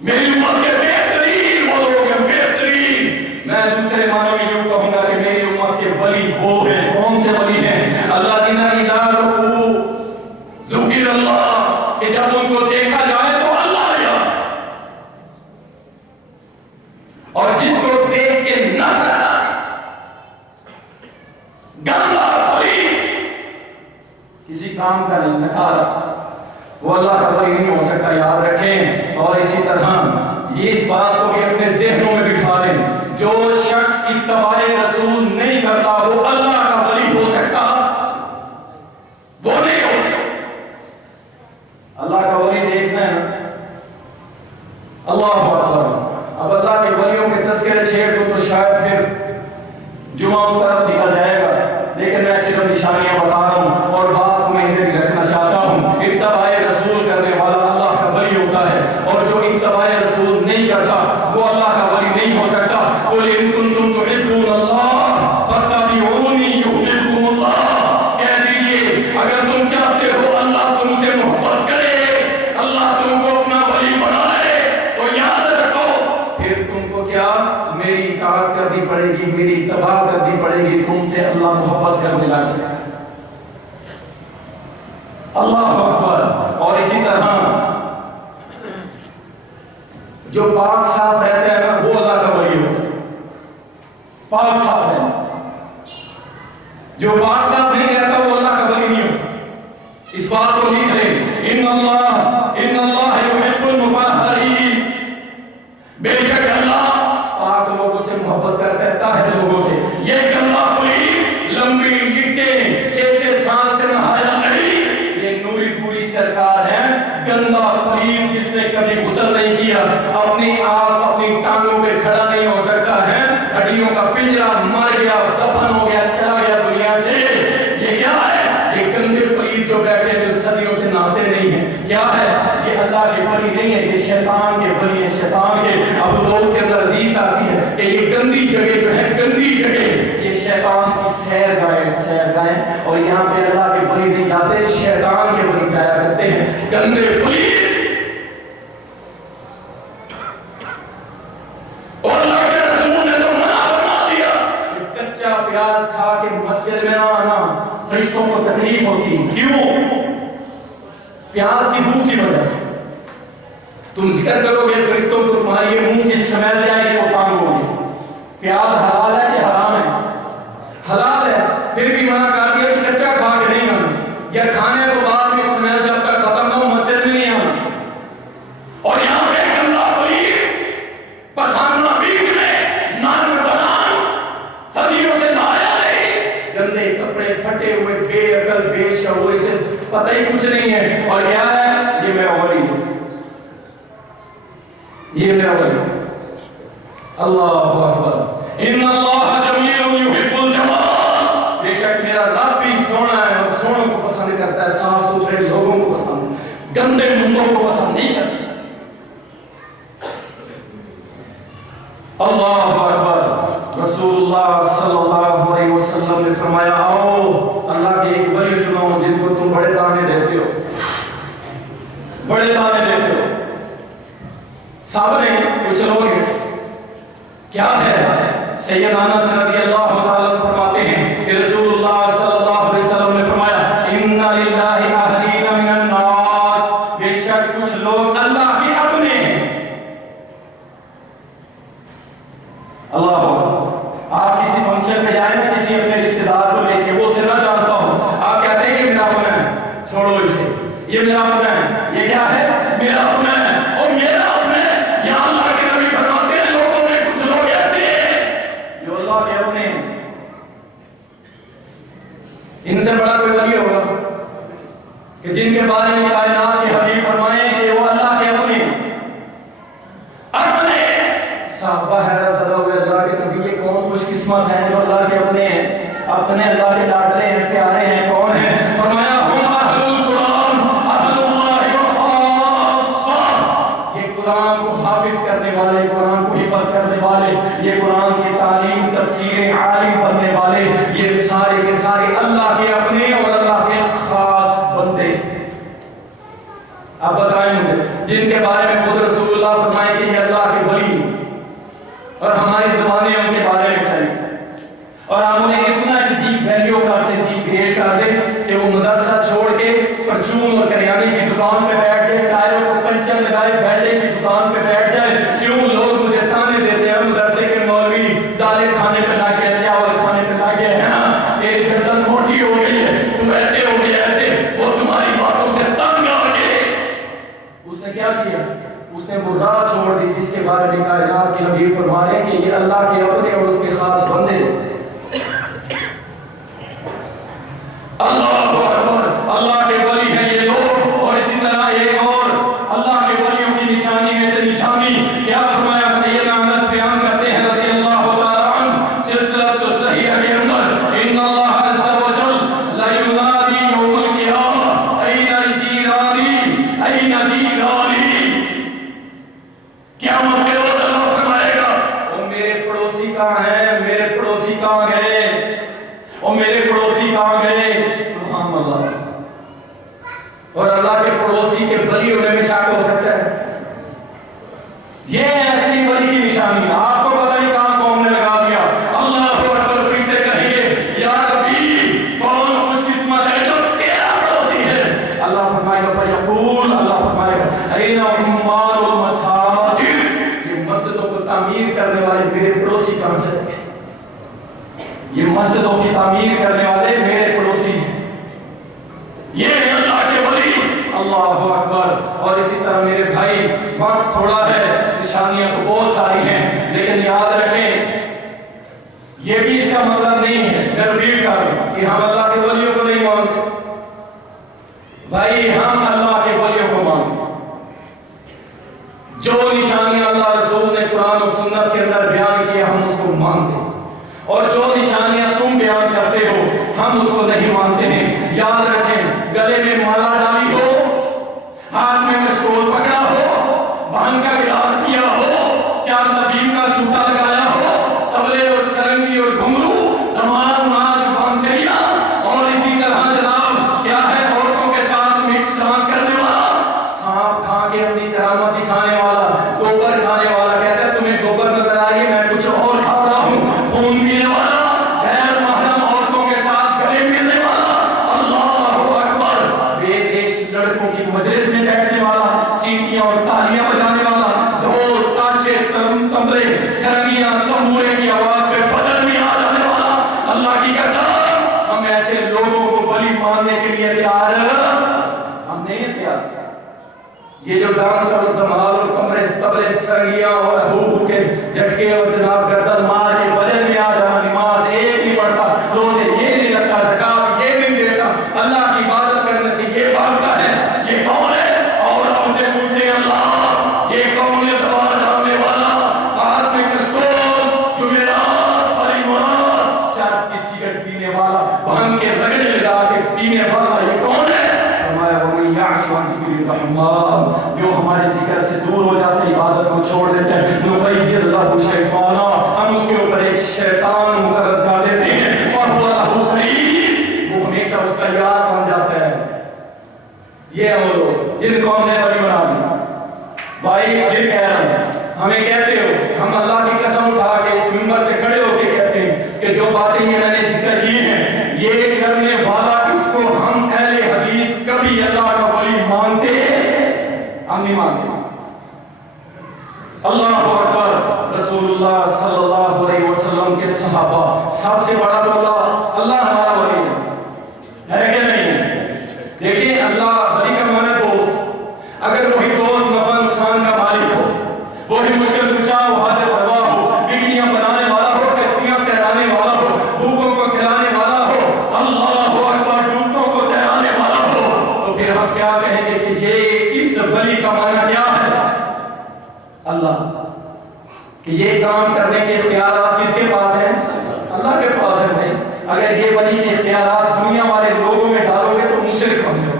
میری امت کے بہترین وہ لوگ ہیں، بہترین، میں دوسرے معنی میں یوں کہوں گا کہ میری امت کے ولی وہ ہیں۔ کون سے ولی ہیں؟ الذين اذا ذكر اللہ، کہ جب ان کو دیکھا جائے تو اللہ یاد، اور جس کو دیکھ کے نفرت آئے، گندا ولی، کسی کام کا نہیں، نکارا، وہ اللہ کا ولی نہیں ہو سکتا، یاد رکھیں۔ اور اسی طرح یہ اس بات کو بھی اپنے ذہنوں میں بٹھا لیں، جو شخص اتباع رسول نہیں کرتا وہ اللہ کا ولی ہو سکتا؟ وہ نہیں ہو سکتا۔ اللہ کا ولی دیکھتے ہیں اللہ اکبر، اب اللہ کے ولیوں کے تذکرے چھیڑ دو تو شاید پھر جمعہ اس طرف نکل جائے گا، لیکن میں صرف نشانیاں بتا رہا ہوں اور بات کو میں ادھر بھی رکھنا چاہتا ہوں۔ اتباع رسول کرنے والا اللہ کا ولی ہوتا ہے، اور جو اتباع رسول نہیں کرتا وہ اللہ کا ولی نہیں ہو سکتا۔ قل ان کنتم تحبون اللہ فاتبعونی یحببکم اللہ، کہہ دیجئے اگر تم چاہتے ہو اللہ تم سے محبت کرے، اللہ تم کو اپنا ولی بنائے، تو یاد رکھو پھر تم کو کیا میری اطاعت کرنی پڑے گی، میری اتباع کرنی پڑے گی، تم سے اللہ محبت کرنے لگ جائے۔ اللہ اکبر۔ اور اسی طرح جو پاک صاف رہتا ہے نا وہ اللہ کا ولی ہوتا ہے، پاک صاف رہتا، جو پاک صاف نہیں رہتا وہ اللہ کا ولی نہیں ہوتا۔ اس بات کو لکھ لیں، ان اللہ یحب المطہرین، بے شک اللہ پاک لوگوں سے محبت کرتا ہے، طاہر لوگوں سے۔ یہ گندا ولی لمبی گٹیں 6 سال سے نہایا نہیں، یہ نوری پوری سرکار ہے، گندا پلید جس نے کبھی غسل نہیں کیا، اپنی آپ اپنی ٹانگوں پہ کھڑا نہیں ہو سکتا ہے، ہڈیوں کا پنجرا مر گیا، دفن ہو گیا، چلا گیا دنیا سے۔ یہ کیا ہے؟ یہ گندے پلید جو بیٹھے جو صدیوں سے نہاتے نہیں ہیں، کیا ہے؟ یہ اللہ کے ولی نہیں ہے، یہ شیطان کے ولی ہے، شیطان کے۔ ابو داؤد کے اندر حدیث آتی ہے کہ یہ گندی جگہ جو ہے، گندی جگہ یہ شیطان کی سیر گاہیں، اور یہاں پہ اللہ کے ولی نہیں جاتے، شیطان کے ولی جایا کرتے ہیں، گندے ولی۔ اور اللہ کے رسول نے تو منع فرما دیا کہ کچا پیاز کھا کے مسجد میں نہ آنا، فرشتوں کو تکلیف ہوتی۔ کیوں؟ پیاز کی بو کی وجہ سے۔ تم ذکر کرو گے فرشتوں کو، تمہاری یہ منہ کی سمیل جائے گی، وہ تانگ ہوگی۔ پیاز حلال ہے کہ حرام ہے؟ حلال ہے، پھر بھی منع کر دیا کہ کچا کھا کے نہیں آنا، یا کھانے کو بعد میں سمیل جب تک ختم نہ ہو مسجد میں نہیں آنا۔ اور یہاں پہ گندا ولی پخانہ بیچ میں نان بنان صدیوں سے نہایا نہیں، گندے کپڑے پھٹے ہوئے، بے عقل بے شعور، اسے پتہ ہی کچھ نہیں ہے، اور کیا ہے؟ یہ میرا ولی، یہ میرا ولی۔ اللہ اکبر۔ ان اللہ جمیل یحب الجمال، بے شک میرا رب بھی سونا ہے اور سونوں کو پسند کرتا ہے، صاف ستھرے لوگوں کو پسند، گندے مندوں کو پسند نہیں کرتا۔ اللہ اکبر۔ رسول اللہ صلی اللہ علیہ وسلم نے فرمایا آؤ اللہ کے ایک ولی سنو جن کو تم بڑے تانے دیتے ہو، بڑے تانے دیتے ہو۔ سامنے کچھ لوگ ہیں، کیا ہے؟ سید انس رضی اللہ تعالیٰ فرماتے ہیں کہ رسول اللہ صلی اللہ علیہ وسلم نے فرمایا ان للہ اہلین من الناس، بے شک کچھ لوگ اللہ کے اپنے ہیں۔ اللہ آپ کسی فنکشن میں جائیں نا، کسی اپنے رشتہ دار کو لے کے، وہ اسے نہ جانتا ہو، آپ کہتے ہیں کہ میرا اپنا ہے، چھوڑو اسے، یہ میرا اپنا ہے۔ یہ کیا ہے؟ میرا اپنا ہے، اور میرا اپنا ہے۔ یہاں اللہ کے نبی فرماتے ہیں لوگوں میں کچھ لوگ ایسے ہیں جو اللہ کے اپنے ہیں۔ ان سے بڑا کوئی ولی ہوگا کہ جن کے بارے میں کائنات کے حبیب فرمائیں کہ وہ اللہ سنے اللہ کے لاڈلے ہیں، پیارے ہیں، کون ہیں؟ فرمایا ہم اہل القرآن اہل اللہ خاصہ، یہ قرآن کو حافظ کرنے والے، قرآن کو حفظ کرنے والے، یہ قرآن کی تعلیم تفسیریں عالم بننے والے، یہ سارے کے سارے اللہ کے اپنے اور اللہ کے خاص بندے۔ اب بتائیں مجھے جن کے بارے میں خود رسول اللہ فرمائے کہ یہ اللہ کے ولی، اور ہماری زبانیں ان کے بارے میں چلی، اور ہم انہیں اتنا ڈیپ ویلیو کرتے، ڈیپ گریڈ کرتے کہ وہ مدرسہ چھوڑ کے پرچون اور کریانے کی دکان پہ بیٹھ کے ٹائروں کو پنچر لگائے بیلڈے کی دکان پہ بیٹھ جائے۔ کیوں لوگ مجھے تانے دیتے ہیں مدرسے کے مولوی دالیں کھانے پہ لا کے، چاول کھانے پہ لا کے، تیری گردن موٹی ہو گئی ہے، تو ایسے ہو گیا ایسے، وہ تمہاری باتوں سے تنگ آ گئے۔ اس نے کیا کیا؟ اس نے وہ راہ چھوڑ دی جس کے بارے میں کائنات کے حبیب فرما رہے ہیں کہ یہ اللہ کے اپنے اور اس کے خاص بندے۔ اللہ اکبر، اللہ کے ولی ہیں یہ لوگ۔ اور اسی طرح ایک اور اللہ کے ولیوں کی نشانی میں سے نشانی کیا فرمایا؟ سیدنا انس بیان کرتے ہیں رضی اللہ تعالی عنہ سلسلہ صحیح کے اندر، ان اللہ عز وجل لا ینادی یوم القیامہ این جیرانی این جیرانی، قیامت کے روز اللہ فرمائے گا وہ میرے پڑوسی کہاں ہیں، میرے پڑوسی کہاں گئے، وہ میرے پڑوسی کہاں گئے؟ سبحان اللہ۔ اور اللہ کے پڑوسی کے ولی ہونے میں شک ہو سکتا ہے؟ یہ اصلی ولی کی نشانی ہے۔ آپ کو پتہ نہیں کہاں قوم نے لگا دیا۔ اللہ اکبر، فرشتے کہیں گے یا ربی کون خوش قسمت ہے جو تیرا پڑوسی ہے؟ اللہ فرمائے گا فیقول، اللہ فرمائے گا این عمار المساجد، یہ مسجدوں کو تعمیر کرنے والے میرے پڑوسی کہاں چلے گئے؟ یہ مسجدوں کی تعمیر کرنے والے میرے پڑوسی ہیں، یہ ہے اللہ کے ولی۔ اللہ اکبر۔ اور اسی طرح میرے بھائی وقت تھوڑا ہے، نشانیاں تو بہت ساری ہیں، لیکن یاد رکھیں یہ بھی اس کا مطلب نہیں ہے، میں ریپیٹ کر رہا ہوں، کہ ہم اللہ کے ولیوں کو نہیں مانتے۔ بھائی ہم اللہ کے ولیوں کو مانتے، جو نشانیاں اللہ رسول نے قرآن و سنت کے اندر بیان کیا ہم اس کو مانتے ہیں، اور جو نشانیاں تم بیان کرتے ہو ہم اس کو نہیں مانتے ہیں۔ یاد رکھیں گلے میں مالا ڈالی ہو، ہاتھ میں مشکول پکڑا ہو، بھنگ کا گلاس پیا ہو، چار زبین کا سوٹا لگایا ہو، طبلے اور سرنگی اور گھنگرو، دمال ناچ بانسریاں، اور اسی طرح جناب کیا ہے عورتوں کے ساتھ مکس ڈانس کرنے والا، سانپ کھا کے اپنی کرامت دکھانے والا، گوبر کھانے والا، کہتا ہے تمہیں گوبر نظر آئے میں کچھ اور کھا رہا ہوں، خون پینے والا، غیر محرم عورتوں کے ساتھ گلے ملنے والا، اللہ اکبر، بے دیش لڑکوں کی مجلس میں بیٹھنے والا، سیٹیاں اور تالیاں بجانے والا، ڈھول تاشے تمبلے سرنگیاں تمبورے کی آواز پہ بدل میں آ جانے والا، اللہ کی قسم ہم ایسے لوگوں کو ولی ماننے کے لیے تیار ہم نہیں ہیں تیار۔ یہ جو ڈانسر اور دمال اور طبلے سرنگیاں اور ہو کے جھٹکے اور جناب گردن مار کے بدل میں آ جانا، نماز ایک نہیں پڑھتا، روزے یہ نہیں رکھتا، زکات یہ نہیں دیتا، اللہ کی عبادت کرنے سے یہ بھاگتا ہے، یہ کون ہے؟ اور ہم سے پوچھتے ہیں اللہ یہ کون ہے؟ دبا ڈالنے والا، ہاتھ میں کشکول، جمعرات، بڑی مراد، چرس کی سگریٹ پینے والا، بھنگ کے رگڑے لگا کے پینے والا، یہ کون ہے؟ فرمایا وَمَن يَعْشُ عَنْ ذِكْرِ الرَّحْمَنِ، جو ہمارے ذکر سے دور ہو جاتے ہیں، عبادت کو چھوڑ دیتے ہیں، نُقَيِّضْ لَهُ شَيْطَانًا، ہم اس کے اوپر ایک شیطان مقرر کر دیتے ہیں، وَهُوَ لَهُ قَرِينٌ، وہ ہمیشہ اس کا یار بن جاتا ہے۔ یہ ہیں وہ لوگ جن کو ہم نے ولی بنا دیا۔ بھائی پھر کہہ رہا ہوں، ہمیں کہتے ہو، ہم اللہ کی قسم اٹھا کے اس منبر سے کھڑے ہو کے کہتے ہیں کہ جو باتیں یہ میں نے ذکر کی ہیں یہ کرنے والا اس کو ہم اہل حدیث کبھی اللہ کا ولی مانتے ہم نہیں مانتے۔ اللہ اکبر، رسول اللہ صلی اللہ علیہ وسلم کے صحابہ سب سے بڑا تو اللہ ہمارا ولی ہے کہ نہیں؟ دیکھیں اللہ ولی کا معنی دوست، اگر وہی دوست نفع نقصان کا مالک ہو، وہی مشکل کشا ہو، حاضر پرواہ ہو، بگڑیاں بنانے والا ہو، کشتیاں تیرانے والا ہو، اگر یہ ولی کے اختیارات دنیا والے لوگوں میں ڈالو گے تو مشرک بن جاؤ.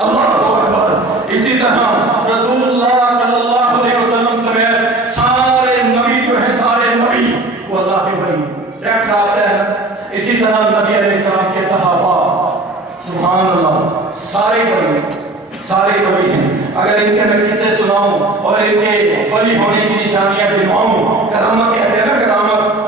اللہ اکبر. اسی طرح رسول اللہ صلی اللہ علیہ وسلم سمیت سارے نبی جو ہیں، سارے نبی وہ اللہ کے ولی ڈائریکٹ رابطہ ہے. اسی طرح نبی علیہ السلام کے صحابہ، سبحان اللہ، سارے ولی ہیں. اگر ان کے میں قصے سناؤں اور ان کے ولی ہونے کی نشانیاں دلواؤں، کرامت کہتے ہیں نا،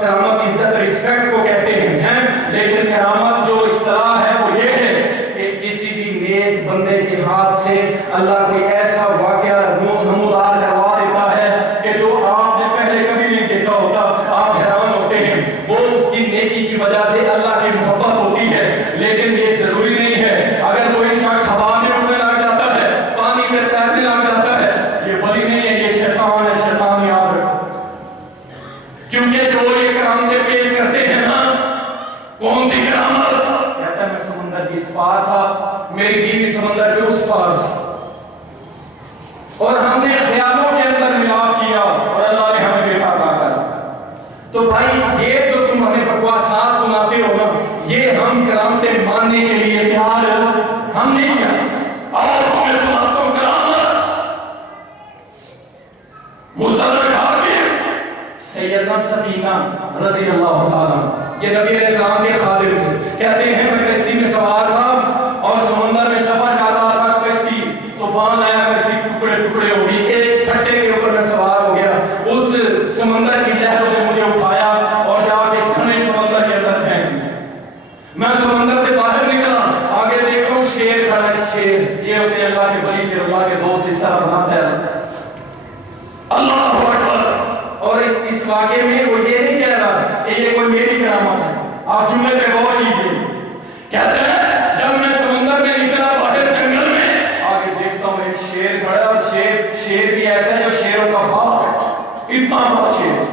کرامت عزت رسپیکٹ کو کہتے ہیں، لیکن کرامت جو اصطلاح ہے وہ یہ ہے کہ کسی بھی نیک بندے کے ہاتھ سے اللہ کوئی ایسا واقعہ نمودار کروا دیتا ہے کہ جو آپ نے پہلے کبھی نہیں دیکھا ہوتا، آپ حیران ہوتے ہیں. وہ اس کی نیکی کی وجہ سے اللہ کی محبت ہوتی ہے. لیکن یہ ضروری نہیں ہے اگر کوئی شخص ہوا میں اڑنے لگ جاتا ہے، پانی میں تیرنے لگ جاتا ہے، یہ ولی نہیں ہے، یہ شیطان ہے. شیطان یاد رکھو، کیونکہ جو یہ کرامتیں پیش کرتے ہیں نا، کون سی کرامت؟ کہتا ہے میں سمندر کی اس پار تھا، میری بیوی سمندر کے اس پار سے، اور ہم نے خیالوں کے اندر ملاپ کیا اور اللہ نے ہمیں بیٹا عطا کیا. تو بھائی یہ جو تم ہمیں بکواسات سناتے ہو نا، یہ ہم کرامتیں ماننے کے لیے تیار ہم نہیں کیا. اور تمہیں سناتا ہوں کرامت مستدرک حاکم سیدنا سفینہ رضی اللہ تعالیٰ، یہ نبی علیہ السلام کے خادم تھے. کہتے ہیں میں کشتی میں سوار تھا اور سمندر میں سفر کر رہا تھا، کشتی طوفان آیا، کشتی ٹکڑے ٹکڑے ہو گئی. ایک پھٹے کے اوپر میں سوار ہو گیا، اس سمندر کی لہروں نے مجھے اٹھایا اور جا کے گھنے سمندر کے اندر پھینک دیا. میں سمندر سے باہر نکلا، آگے دیکھتا ہوں شیر کھڑا ہے. شیر یہ ہوتے ہیں اللہ کے ولی کے، اللہ کے دوست، اس طرح بناتا ہے. اللہ اکبر. اور اس واقعے میں وہ یہ نہیں کہہ رہا کہ یہ کوئی میری کرامت ہے. آپ جملے پہ غور کیجیے. کہتے ہیں جب میں سمندر میں نکلا باہر جنگل میں، آگے دیکھتا ہوں ایک شیر کھڑا، اور شیر بھی ایسا ہے جو شیروں کا باپ ہے، اتنا بڑا شیر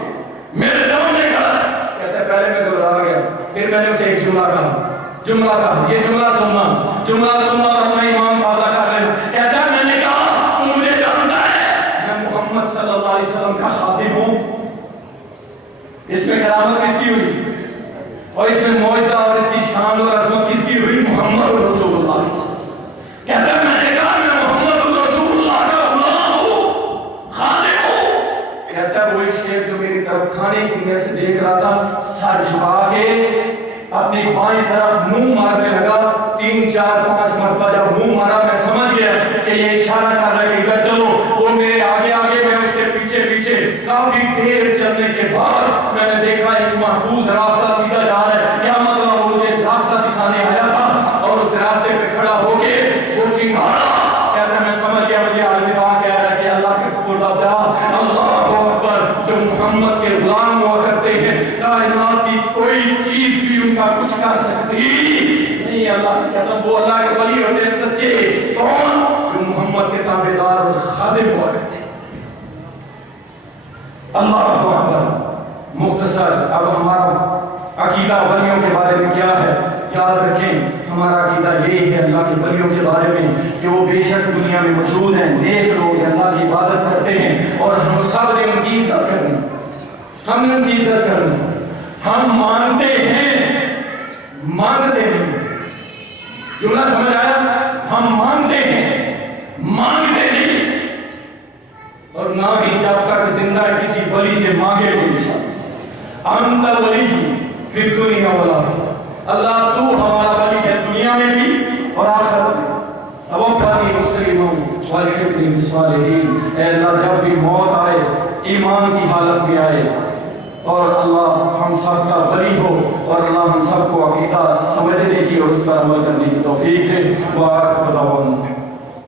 میرے سامنے کھڑا ہے. کہتا ہے پہلے میں گھبرا گیا، پھر میں نے اسے ایک جملہ کہا، یہ جملہ سننا اور اپنا ایمان تازہ کر لینا. کہتا ہے میں نے کہا تو مجھے جانتا ہے میں محمد صلی اللہ علیہ وسلم کا خادم ہوں. اس میں کرامت کس کی ہوئی اور اس میں معجزہ اور اس کی شان اور عظمت کس کی ہوئی؟ محمد رسول اللہ. کہتا ہے میں نے کہا میں محمد رسول اللہ کا غلام ہوں، خادم ہوں. کہتا ہے وہ ایک شیر جو میری طرف کھانے کی نیت سے دیکھ رہا تھا، سر جھکا کے اپنی بائیں طرف منہ مارنے لگا. 3 4 5 مرتبہ جب منہ مارا میں سمجھ گیا کہ یہ اشارہ کر رہا ہے کہ ادھر چلو. وہ میرے آگے آگے، میں اس کے پیچھے پیچھے. کافی دیر چلنے کے بعد میں نے دیکھا ایک محفوظ راستہ سیدھا جا رہا ہے. کیا مطلب؟ وہ مجھے اس راستہ دکھانے آیا تھا اور اس راستے پہ کھڑا ہو کے وہ چنگھاڑا. کہتا ہے میں سمجھ گیا مجھے الوداع کہہ رہا ہے کہ اللہ کے سپرد جا. اللہ اکبر. جو محمد کے غلام ہوا کرتے ہیں، کائنات کی کوئی چیز بھی ان کا کچھ کر سکتی نہیں. اللہ کی قسم وہ اللہ کے ولی ہوتے ہیں سچے. کون؟ جو محمد کے تابعدار اور خادم ہوا کرتے ہیں. اللہ اکبر. مختصر اب ہمارا عقیدہ ولیوں کے بارے میں کیا ہے؟ یاد رکھیں ہمارا عقیدہ یہی ہے اللہ کے ولیوں کے بارے میں کہ وہ بے شک دنیا میں موجود ہیں، نیک لوگ ہیں، اللہ کی عبادت کرتے ہیں، اور ہم سب نے ان کی عزت کرنی. ہم نے ان کی عزت کرنی. ہم مانتے ہیں، مانگتے نہیں. جملہ سمجھ آیا؟ ہم مانتے ہیں، مانگتے نہیں. اور نہ ہی جب تک زندہ کسی ولی سے مانگے گے انشاءاللہ. انت ولی فی الدنیا والآخرہ. اللہ تو ہمارا ولی ہے دنیا میں بھی اور آخرت میں. توفنی مسلما والحقنی بالصالحین. اے اللہ جب بھی موت آئے ایمان کی حالت میں آئے، اور اللہ ہم سب کا ولی ہو، اور اللہ ہم سب کو عقیدہ سمجھنے کی اور اس پر عمل کرنے کی توفیق دے. وآخر دعوانا